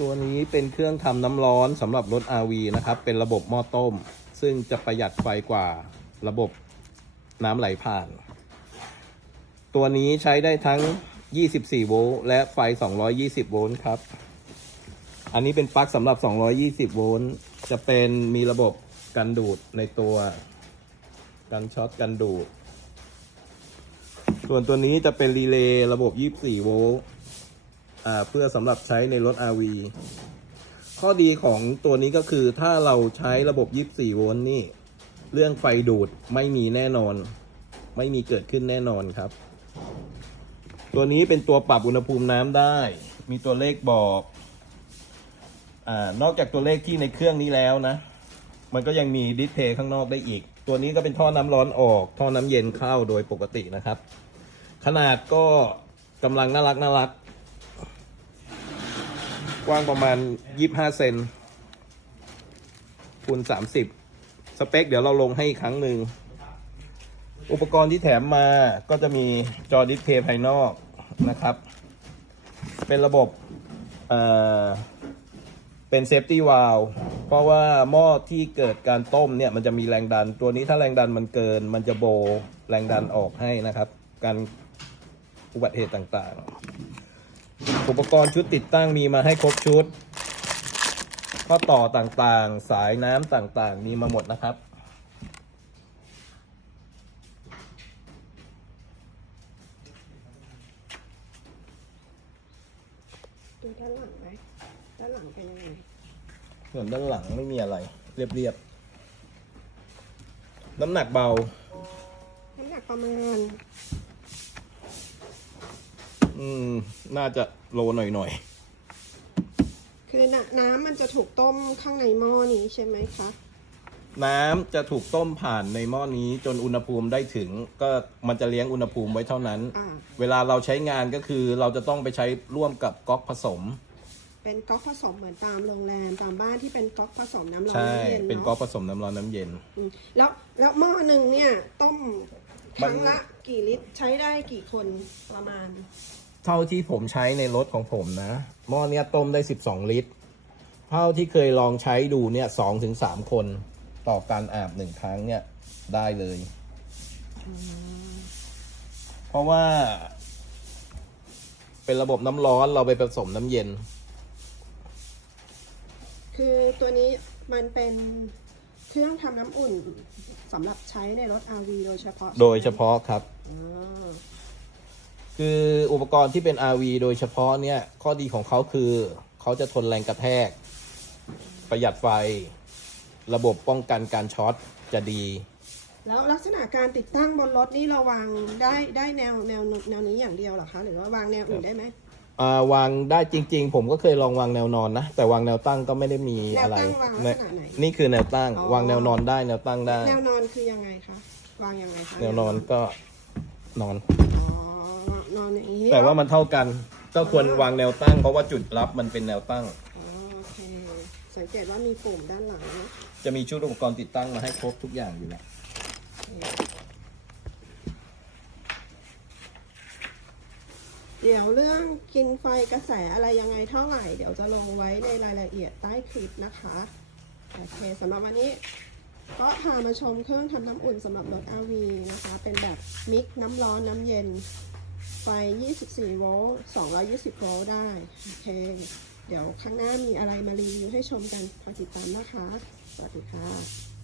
ตัวนี้เป็นเครื่องทำน้ำร้อนสำหรับรถ RV นะครับ เป็นระบบหม้อต้ม ซึ่งจะประหยัดไฟกว่าระบบน้ำไหลผ่าน ตัวนี้ใช้ได้ทั้ง 24 โวลต์และไฟ 220 โวลต์ครับ อันนี้เป็นปลั๊กสำหรับ 220 โวลต์จะเป็นมีระบบกันดูดในตัว กันช็อตกันดูด ส่วนตัวนี้จะเป็นรีเลย์ระบบ 24 โวลต์ เพื่อสำหรับใช้ในรถ RV ข้อดีของตัวนี้ก็คือถ้าเราใช้ระบบ 24 โวลต์นี่ เรื่องไฟดูดไม่มีแน่นอน ไม่มีเกิดขึ้นแน่นอนครับ ตัวนี้เป็นตัวปรับอุณหภูมิน้ำได้ มีตัวเลขบอกอนอกจากตัวเลขที่ในเครื่องนี้แล้วนะ มันก็ยังมีดิสเพย์ข้างนอกได้อีก ตัวนี้ก็เป็นท่อน้ำร้อนออก ท่อน้ำเย็นเข้าโดยปกตินะครับ ขนาดก็กำลังน่ารักน่ารัก กว้างประมาณ25เซนคูณ30สเปค เดี๋ยวเราลงให้อีกครั้งหนึ่ง อุปกรณ์ที่แถมมาก็จะมีจอดิสเพย์ภายนอกนะครับ เป็นระบบเอ่อเป็นเซฟตี้วาลเพราะว่าหม้อที่เกิดการต้มเนี่ยมันจะมีแรงดัน ตัวนี้ถ้าแรงดันมันเกิน มันจะโบแรงดันออกให้นะครับ การอุบัติเหตุต่างๆ อุปกรณ์ชุดติดตั้งมีมาให้ครบชุด ข้อต่อต่างๆ สายน้ำต่างๆ มีมาหมดนะครับ ดูด้านหลังไหมด้านหลังเป็นยังไงส่วนด้านหลังไม่มีอะไร เรียบๆ น้ำหนักเบา น้ำหนักประมาณ อืม น่าจะโลหน่อยคือน้ำน้ำมันจะถูกต้มข้างในหม้อนี้ใช่ไหมคะๆน้ำจะถูกต้มผ่านในหม้อนี้จนอุณหภูมิได้ถึง ก็มันจะเลี้ยงอุณหภูมิไว้เท่านั้น อ่า เวลาเราใช้งานก็คือเราจะต้องไปใช้ร่วมกับก๊อกผสม เป็นก๊อกผสมเหมือนตามโรงแรมตามบ้านที่เป็นก๊อกผสมน้ำร้อนใช่ น้ำเย็นเป็นก๊อกเนาะผสมน้ำร้อนน้ำเย็น อืมแล้วแล้วหม้อหนึ่งเนี่ย ต้มคมัน รั้งละกี่ลิตรใช้ได้กี่คนประมาณ เท่าที่ผมใช้ในรถของผมนะ หม้อเนี้ยต้มได้ 12 ลิตร เท่าที่เคยลองใช้ดูเนี่ยสองถึงสามคนต่อการอาบหนึ่งครั้งเนี่ยได้เลย เพราะว่า เป็นระบบน้ำร้อนเราไปผสมน้ำเย็น คือตัวนี้มันเป็นเครื่องทำน้ำอุ่นสำหรับใช้ในรถ RV โดยเฉพาะใช่ไหมโดยเฉพาะครับอ่า คืออุปกรณ์ที่เป็น RV โดยเฉพาะเนี่ย ข้อดีของเขาคือเขาจะทนแรงกระแทก ประหยัดไฟ ระบบป้องกันการช็อตจะดี แล้วลักษณะการติดตั้งบนรถนี่เราวางได้ได้แนวแนวแนวนี้อย่างเดียวเหรอคะ หรือว่าวางแนวอื่นได้ไหมอ่าวางได้จริง ๆ ผมก็เคยลองวางแนวนอนนะ แต่วางแนวตั้งก็ไม่ได้มีแนวอะไรตั้งวางลักษณะไหน นี่คือแนวตั้ง อ๋อ วางแนวนอนได้แนวตั้งได้ แนวนอนคือยังไงคะ วางยังไงคะแนวนอนก็นอน อ๋อ นอนอย่างนี้แต่ว่ามันเท่ากัน ก็ควรวางแนวตั้ง เพราะว่าจุดรับมันเป็นแนวตั้ง อ๋อโอเค สังเกตว่ามีปุ่มด้านหลังนะจะมีชุดอุปกรณ์ติดตั้งมาให้ครบทุกอย่างอยู่แล้วเดี๋ยวเรื่องกินไฟกระแสอะไรยังไงเท่าไหร่ เดี๋ยวจะลงไว้ในรายละเอียดใต้คลิปนะคะ โอเคสำหรับวันนี้ ก็พามาชมเครื่องทำน้ำอุ่นสำหรับรถ RV นะคะ เป็นแบบมิกน้ำร้อนน้ำเย็นไฟ 24 โวลต์ 220 โวลต์ได้ โอเค เดี๋ยวข้างหน้ามีอะไรมารีวิวให้ชมกันคอยติดตามนะคะ สวัสดีค่ะ